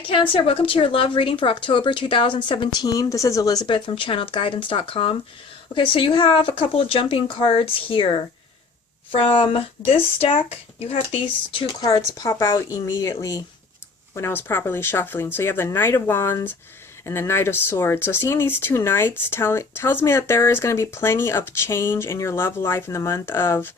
Hi Cancer, welcome to your love reading for October 2017. This is Elizabeth from channeledguidance.com. Okay, so you have a couple of jumping cards here. From this deck, you have these two cards pop out immediately when I was properly shuffling. So you have the Knight of Wands and the Knight of Swords. So seeing these two knights tells me that there is going to be plenty of change in your love life in the month of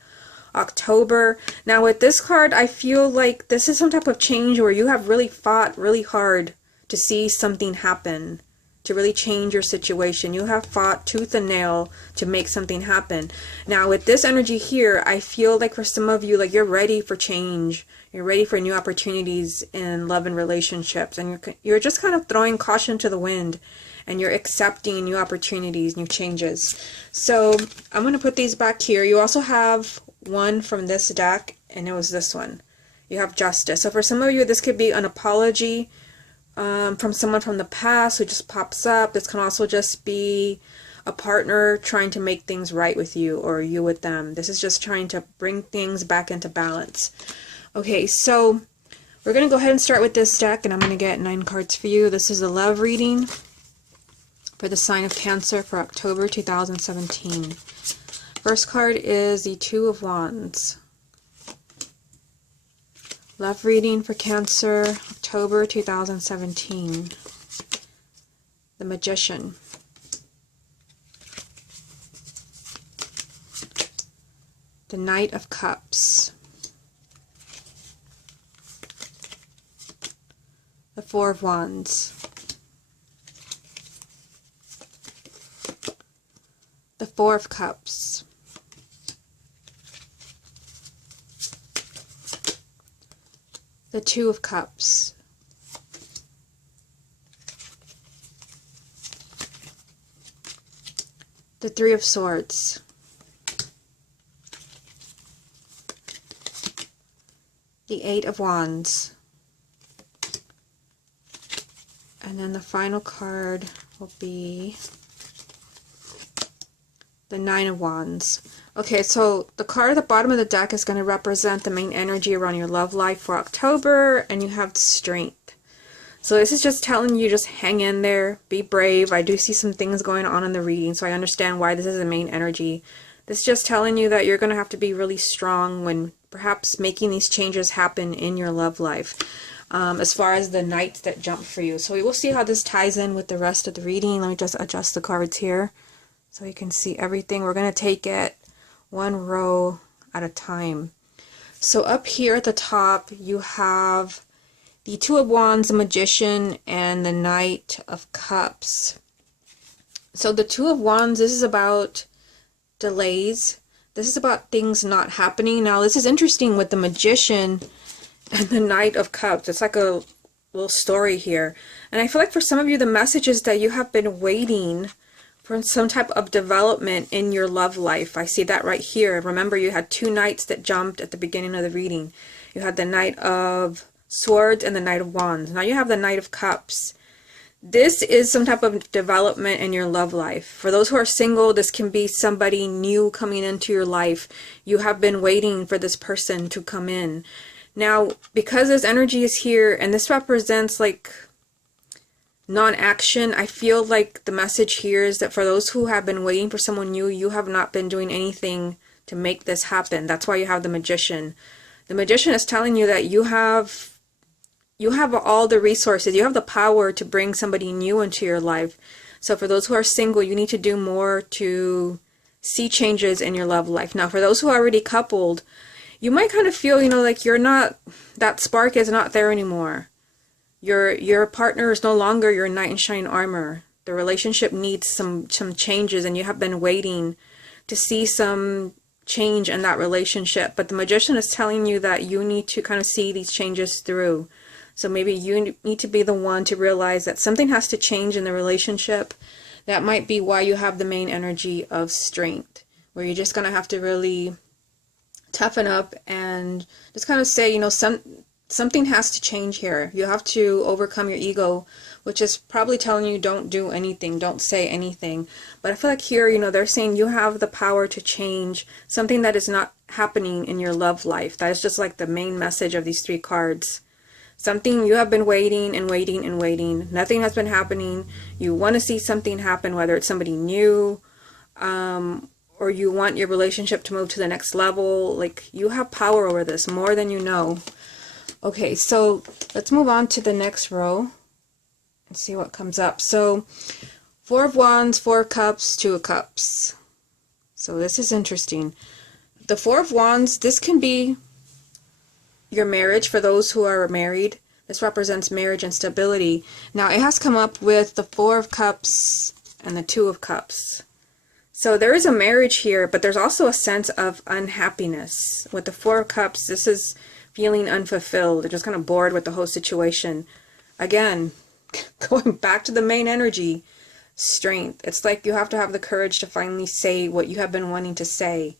October. Now with this card, I feel like this is some type of change where you have really fought really hard to see something happen, to really change your situation. You have fought tooth and nail to make something happen. Now with this energy here, I feel like for some of you, like you're ready for change. You're ready for new opportunities in love and relationships, and you're just kind of throwing caution to the wind, and you're accepting new opportunities, new changes. So I'm going to put these back here. You also have one from this deck, and it was this one. You have Justice. So for some of you, this could be an apology from someone from the past who just pops up. This can also just be a partner trying to make things right with you, or you with them. This is just trying to bring things back into balance. Okay, so we're going to go ahead and start with this deck, and I'm going to get 9 cards for you. This is a love reading for the sign of Cancer for October 2017. First card is the Two of Wands. Love reading for Cancer, October 2017. The Magician. The Knight of Cups. The Four of Wands. The Four of Cups. The Two of Cups. The Three of Swords. The Eight of Wands. And then the final card will be the Nine of Wands. Okay, so the card at the bottom of the deck is going to represent the main energy around your love life for October, and you have Strength. So this is just telling you, just hang in there, be brave. I do see some things going on in the reading, so I understand why this is the main energy. This is just telling you that you're going to have to be really strong when perhaps making these changes happen in your love life. As far as the knights that jump for you. So we will see how this ties in with the rest of the reading. Let me just adjust the cards here so you can see everything. We're going to take it one row at a time. So up here at the top, you have the Two of Wands, the Magician, and the Knight of Cups. So the Two of Wands, this is about delays. This is about things not happening. Now this is interesting with the Magician and the Knight of Cups. It's like a little story here. And I feel like for some of you, the message is that you have been waiting for some type of development in your love life. I see that right here. Remember, you had two knights that jumped at the beginning of the reading. You had the Knight of Swords and the Knight of Wands. Now you have the Knight of Cups. This is some type of development in your love life. For those who are single, this can be somebody new coming into your life. You have been waiting for this person to come in. Now, because this energy is here, and this represents like non-action, I feel like the message here is that for those who have been waiting for someone new, you have not been doing anything to make this happen. That's why you have the Magician. The Magician is telling you that you have all the resources. You have the power to bring somebody new into your life. So for those who are single, you need to do more to see changes in your love life. Now, for those who are already coupled, you might kind of feel, like you're not, that spark is not there anymore. Your partner is no longer your knight in shining armor. The relationship needs some changes, and you have been waiting to see some change in that relationship. But the Magician is telling you that you need to kind of see these changes through. So maybe you need to be the one to realize that something has to change in the relationship. That might be why you have the main energy of Strength, where you're just going to have to really toughen up and just kind of say, something has to change here. You have to overcome your ego, which is probably telling you don't do anything, don't say anything. But I feel like here, they're saying you have the power to change something that is not happening in your love life. That is just like the main message of these three cards. Something you have been waiting and waiting and waiting. Nothing has been happening. You want to see something happen, whether it's somebody new, or you want your relationship to move to the next level. Like, you have power over this more than you know. Okay, so let's move on to the next row and see what comes up. So, Four of Wands, Four of Cups, Two of Cups. So this is interesting. The Four of Wands, this can be your marriage for those who are married. This represents marriage and stability. Now, it has come up with the Four of Cups and the Two of Cups. So there is a marriage here, but there's also a sense of unhappiness. With the Four of Cups, this is feeling unfulfilled. They're just kind of bored with the whole situation. Again, going back to the main energy, strength. It's like you have to have the courage to finally say what you have been wanting to say.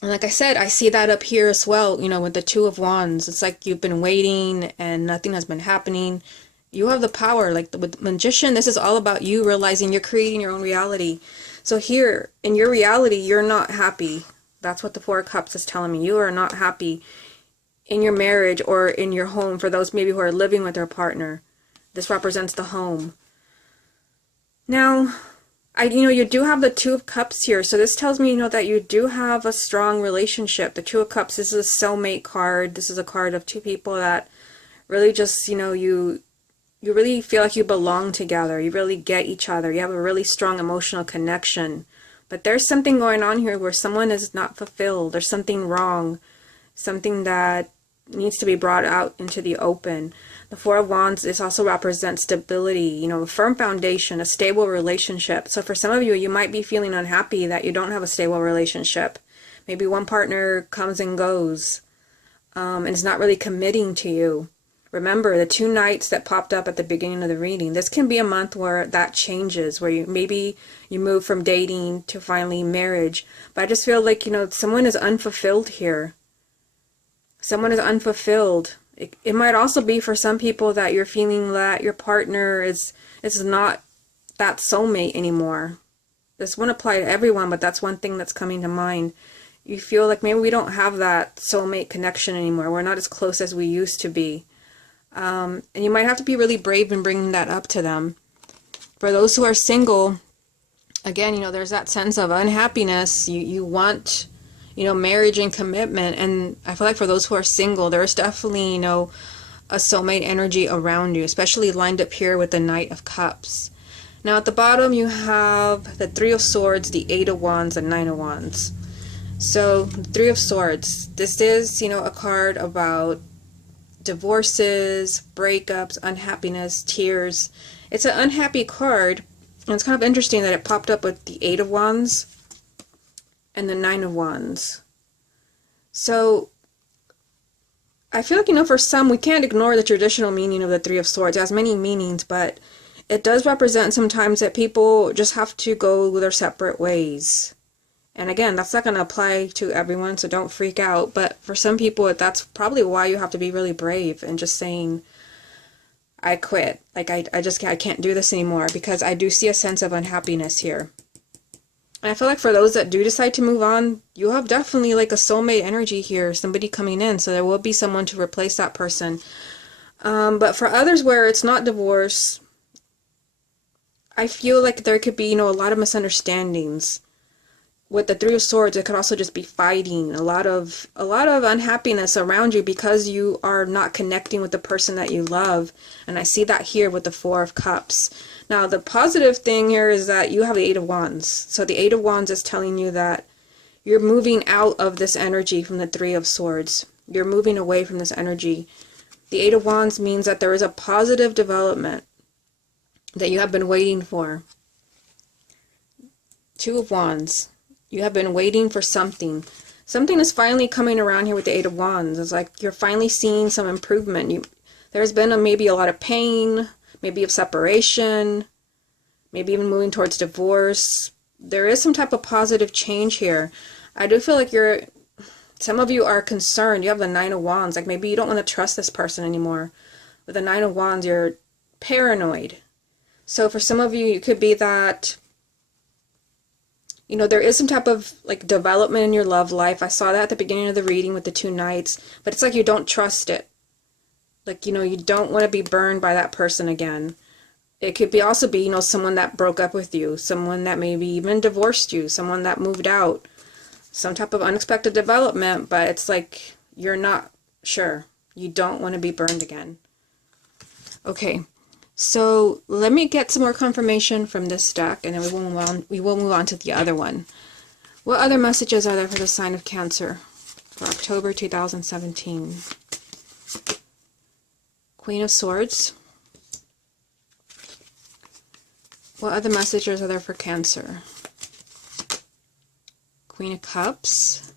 And like I said, I see that up here as well, you know, with the Two of Wands. It's like you've been waiting and nothing has been happening. You have the power. Like with Magician, this is all about you realizing you're creating your own reality. So here, in your reality, you're not happy. That's what the Four of Cups is telling me. You are not happy in your marriage or in your home. For those maybe who are living with their partner, this represents the home. Now, you do have the Two of Cups here, so this tells me, that you do have a strong relationship. The Two of Cups, this is a soulmate card. This is a card of two people that really just, you really feel like you belong together. You really get each other. You have a really strong emotional connection. But there's something going on here where someone is not fulfilled. There's something wrong, something that needs to be brought out into the open. The Four of Wands, this also represents stability, a firm foundation, a stable relationship. So for some of you, you might be feeling unhappy that you don't have a stable relationship. Maybe one partner comes and goes, and is not really committing to you. Remember, the 2 Knights that popped up at the beginning of the reading, this can be a month where that changes, where you move from dating to finally marriage. But I just feel like, someone is unfulfilled here. Someone is unfulfilled. It might also be for some people that you're feeling that your partner is not that soulmate anymore. This wouldn't apply to everyone, but that's one thing that's coming to mind. You feel like maybe we don't have that soulmate connection anymore. We're not as close as we used to be. And you might have to be really brave in bringing that up to them. For those who are single, again, there's that sense of unhappiness. You want marriage and commitment. And I feel like for those who are single, there's definitely, a soulmate energy around you, especially lined up here with the Knight of Cups. Now at the bottom, you have the Three of Swords, the Eight of Wands, and Nine of Wands. So, Three of Swords, this is, a card about divorces, breakups, unhappiness, tears. It's an unhappy card, and it's kind of interesting that it popped up with the Eight of Wands and the Nine of Wands. So I feel like, for some, we can't ignore the traditional meaning of the Three of Swords. It has many meanings, but it does represent sometimes that people just have to go their separate ways. And again, that's not going to apply to everyone, so don't freak out. But for some people, that's probably why you have to be really brave and just saying, I quit. Like, I can't do this anymore, because I do see a sense of unhappiness here. And I feel like for those that do decide to move on, you have definitely like a soulmate energy here, somebody coming in. So there will be someone to replace that person. But for others where it's not divorce, I feel like there could be, a lot of misunderstandings. With the Three of Swords, it could also just be fighting, a lot of unhappiness around you because you are not connecting with the person that you love. And I see that here with the Four of Cups. Now, the positive thing here is that you have the Eight of Wands. So the Eight of Wands is telling you that you're moving out of this energy from the Three of Swords. You're moving away from this energy. The Eight of Wands means that there is a positive development that you have been waiting for. Two of Wands. You have been waiting for something. Something is finally coming around here with the Eight of Wands. It's like you're finally seeing some improvement. There's been maybe a lot of pain, maybe of separation, maybe even moving towards divorce. There is some type of positive change here. I do feel like some of you are concerned. You have the Nine of Wands. Like maybe you don't want to trust this person anymore. With the Nine of Wands, you're paranoid. So for some of you, it could be that there is some type of like development in your love life. I saw that at the beginning of the reading with the 2 Knights, but it's like you don't trust it. Like, you don't want to be burned by that person again. It could be also be, someone that broke up with you, someone that maybe even divorced you, someone that moved out, some type of unexpected development, but it's like you're not sure. You don't want to be burned again. Okay, so let me get some more confirmation from this deck, and then we will move on. We will move on to the other one. What other messages are there for the sign of Cancer for October 2017? Queen of Swords. What other messages are there for Cancer? Queen of Cups.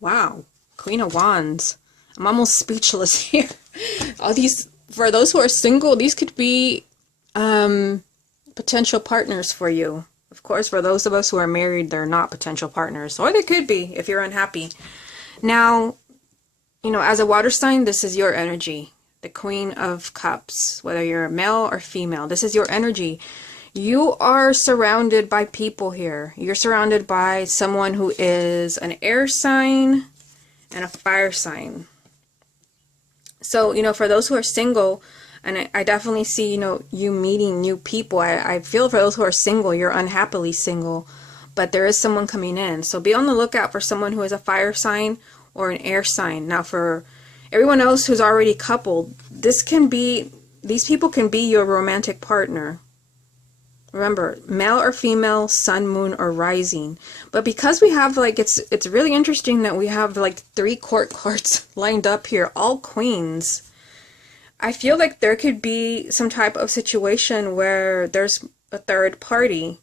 Wow. Queen of Wands. I'm almost speechless here. All these, for those who are single, these could be potential partners for you. Of course, for those of us who are married, they're not potential partners. Or they could be if you're unhappy. Now, as a water sign, this is your energy. The Queen of Cups. Whether you're male or female, this is your energy. You are surrounded by people here. You're surrounded by someone who is an air sign and a fire sign. So, for those who are single, and I definitely see, you meeting new people. I feel for those who are single, you're unhappily single, but there is someone coming in. So be on the lookout for someone who is a fire sign or an air sign. Now, for everyone else who's already coupled, these people can be your romantic partner. Remember, male or female, sun, moon, or rising. But because we have, it's really interesting that we have, 3 court cards lined up here, all queens. I feel like there could be some type of situation where there's a third party.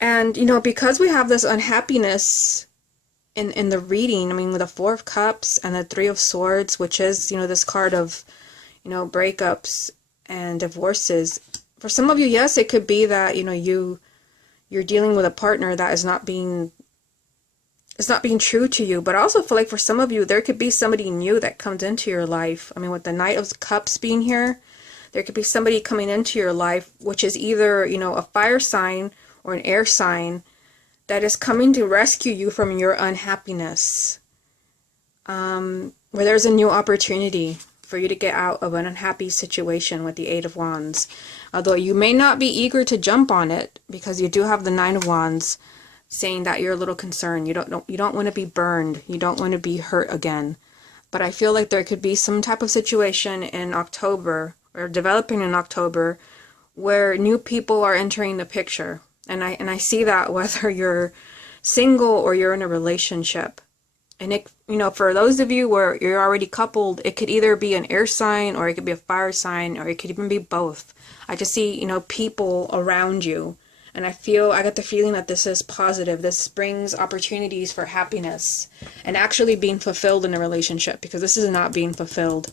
And, because we have this unhappiness in the reading, with the 4 of Cups and the 3 of Swords, which is, this card of, breakups and divorces. For some of you, yes, it could be that, you're dealing with a partner that is not being true to you. But I also feel like for some of you, there could be somebody new that comes into your life. With the Knight of Cups being here, there could be somebody coming into your life, which is either, a fire sign or an air sign that is coming to rescue you from your unhappiness. Where there's a new opportunity for you to get out of an unhappy situation with the 8 of Wands. Although you may not be eager to jump on it, because you do have the 9 of Wands saying that you're a little concerned. You don't want to be burned. You don't want to be hurt again. But I feel like there could be some type of situation in October, or developing in October, where new people are entering the picture. And I see that whether you're single or you're in a relationship. And it, for those of you where you're already coupled, it could either be an air sign, or it could be a fire sign, or it could even be both. I just see, people around you. And I get the feeling that this is positive. This brings opportunities for happiness and actually being fulfilled in a relationship, because this is not being fulfilled.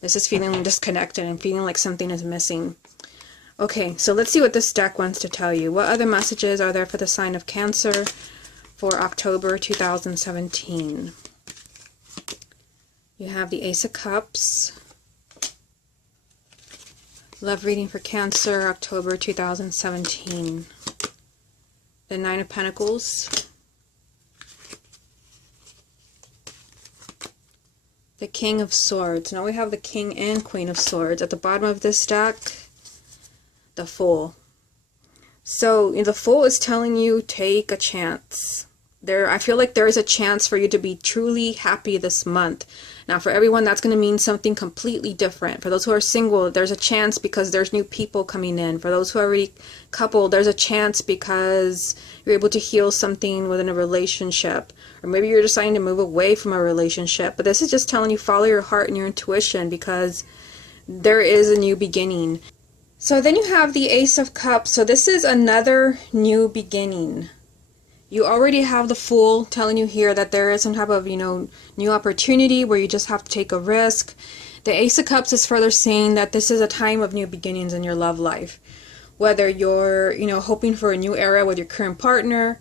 This is feeling disconnected and feeling like something is missing. Okay, so let's see what this deck wants to tell you. What other messages are there for the sign of Cancer for October 2017? You have the Ace of Cups. Love reading for Cancer, October 2017. The 9 of Pentacles. The King of Swords. Now we have the King and Queen of Swords. At the bottom of this deck, the Fool. So the Fool is telling you, take a chance. I feel like there is a chance for you to be truly happy this month. Now, for everyone, that's going to mean something completely different. For those who are single, there's a chance because there's new people coming in. For those who are already coupled, there's a chance because you're able to heal something within a relationship. Or maybe you're deciding to move away from a relationship. But this is just telling you, follow your heart and your intuition, because there is a new beginning. So then you have the Ace of Cups. So this is another new beginning. You already have the Fool telling you here that there is some type of, new opportunity where you just have to take a risk. The Ace of Cups is further saying that this is a time of new beginnings in your love life. Whether you're, hoping for a new era with your current partner,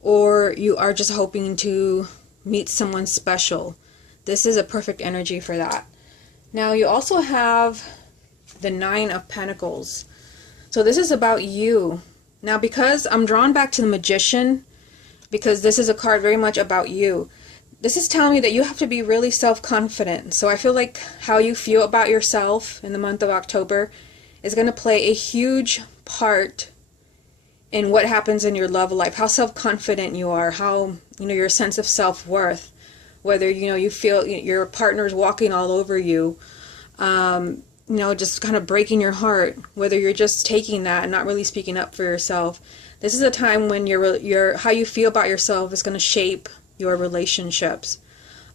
or you are just hoping to meet someone special. This is a perfect energy for that. Now you also have the 9 of Pentacles. So this is about you. Now, because I'm drawn back to the Magician, because this is a card very much about you. This is telling me that you have to be really self-confident. So I feel like how you feel about yourself in the month of October is going to play a huge part in what happens in your love life. How self-confident you are, how, your sense of self-worth, whether, you feel your partner's walking all over you, just kind of breaking your heart, whether you're just taking that and not really speaking up for yourself. This is a time when your how you feel about yourself is going to shape your relationships.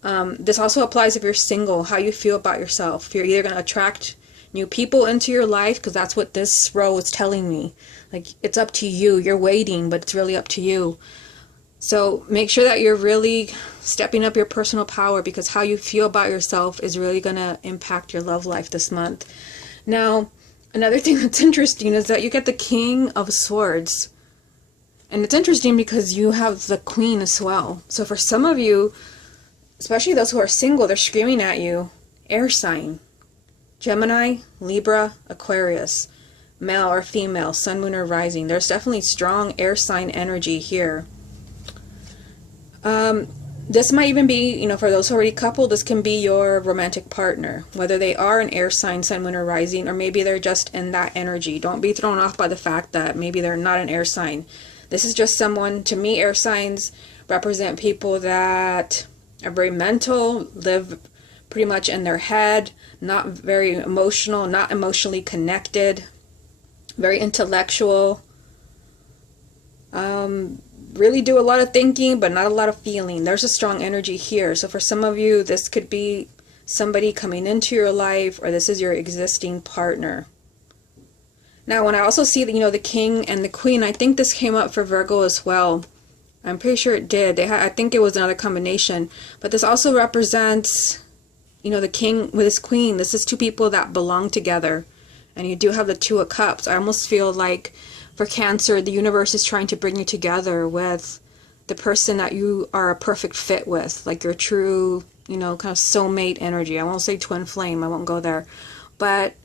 This also applies if you're single, how you feel about yourself. You're either going to attract new people into your life, because that's what this row is telling me. Like, it's up to you. You're waiting, but it's really up to you. So make sure that you're really stepping up your personal power, because how you feel about yourself is really going to impact your love life this month. Now, another thing that's interesting is that you get the King of Swords. And it's interesting because you have the Queen as well. So for some of you, especially those who are single, they're screaming at you, air sign. Gemini, Libra, Aquarius, male or female, sun, moon, or rising. There's definitely strong air sign energy here. This might even be, for those who are already coupled, this can be your romantic partner, whether they are an air sign, sun, moon, or rising, or maybe they're just in that energy. Don't be thrown off by the fact that maybe they're not an air sign. This is just someone, to me, air signs represent people that are very mental, live pretty much in their head, not very emotional, not emotionally connected, very intellectual, really do a lot of thinking, but not a lot of feeling. There's a strong energy here. So for some of you, this could be somebody coming into your life, or this is your existing partner. Now, when I also see that, the King and the Queen, I think this came up for Virgo as well. I'm pretty sure it did. I think it was another combination. But this also represents, the King with his Queen. This is two people that belong together. And you do have the Two of Cups. I almost feel like for Cancer, the universe is trying to bring you together with the person that you are a perfect fit with. Like your true, kind of soulmate energy. I won't say twin flame. I won't go there. But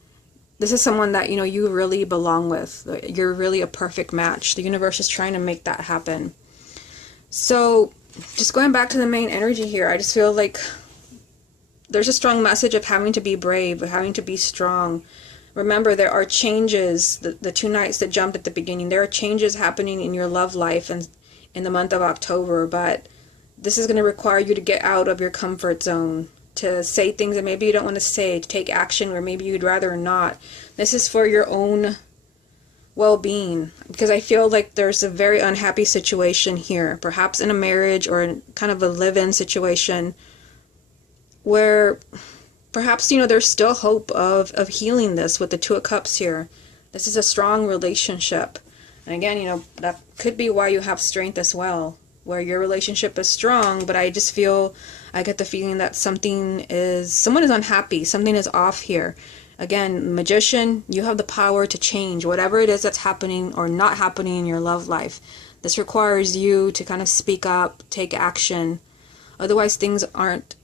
this is someone that, you really belong with. You're really a perfect match. The universe is trying to make that happen. So, just going back to the main energy here, I just feel like there's a strong message of having to be brave, of having to be strong. Remember, there are changes, the two knights that jumped at the beginning, there are changes happening in your love life and in the month of October, but this is going to require you to get out of your comfort zone, to say things that maybe you don't want to say, to take action where maybe you'd rather not. This is for your own well-being, because I feel like there's a very unhappy situation here, perhaps in a marriage or in kind of a live-in situation where perhaps, there's still hope of healing this with the Two of Cups here. This is a strong relationship. And again, that could be why you have strength as well, where your relationship is strong, but I just feel, I get the feeling that someone is unhappy, something is off here. Again, Magician, you have the power to change whatever it is that's happening or not happening in your love life. This requires you to kind of speak up, take action. Otherwise, things aren't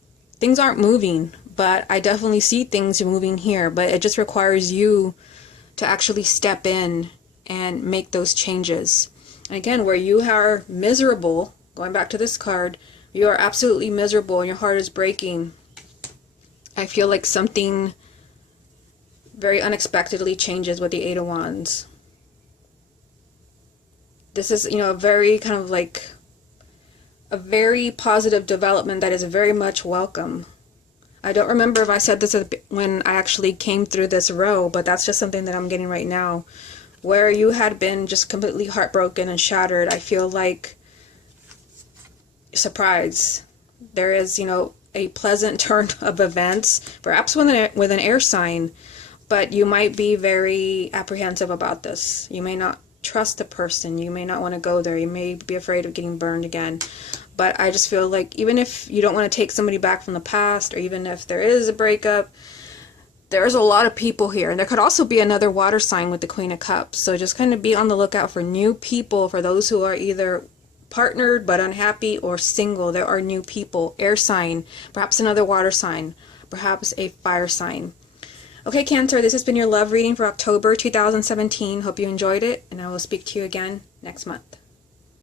moving. But I definitely see things moving here. But it just requires you to actually step in and make those changes. And again, where you are miserable, going back to this card, you are absolutely miserable and your heart is breaking. I feel like something very unexpectedly changes with the Eight of Wands. This is, a very kind of like a very positive development that is very much welcome. I don't remember if I said this when I actually came through this row, but that's just something that I'm getting right now. Where you had been just completely heartbroken and shattered, I feel like surprise. There is, a pleasant turn of events, perhaps with an air sign, but you might be very apprehensive about this. You may not trust the person. You may not want to go there. You may be afraid of getting burned again. But I just feel like even if you don't want to take somebody back from the past, or even if there is a breakup, there's a lot of people here. And there could also be another water sign with the Queen of Cups. So just kind of be on the lookout for new people, for those who are either partnered but unhappy or single. There are new people. Air sign, perhaps another water sign, perhaps a fire sign. Okay, Cancer, this has been your love reading for October 2017. Hope you enjoyed it, and I will speak to you again next month.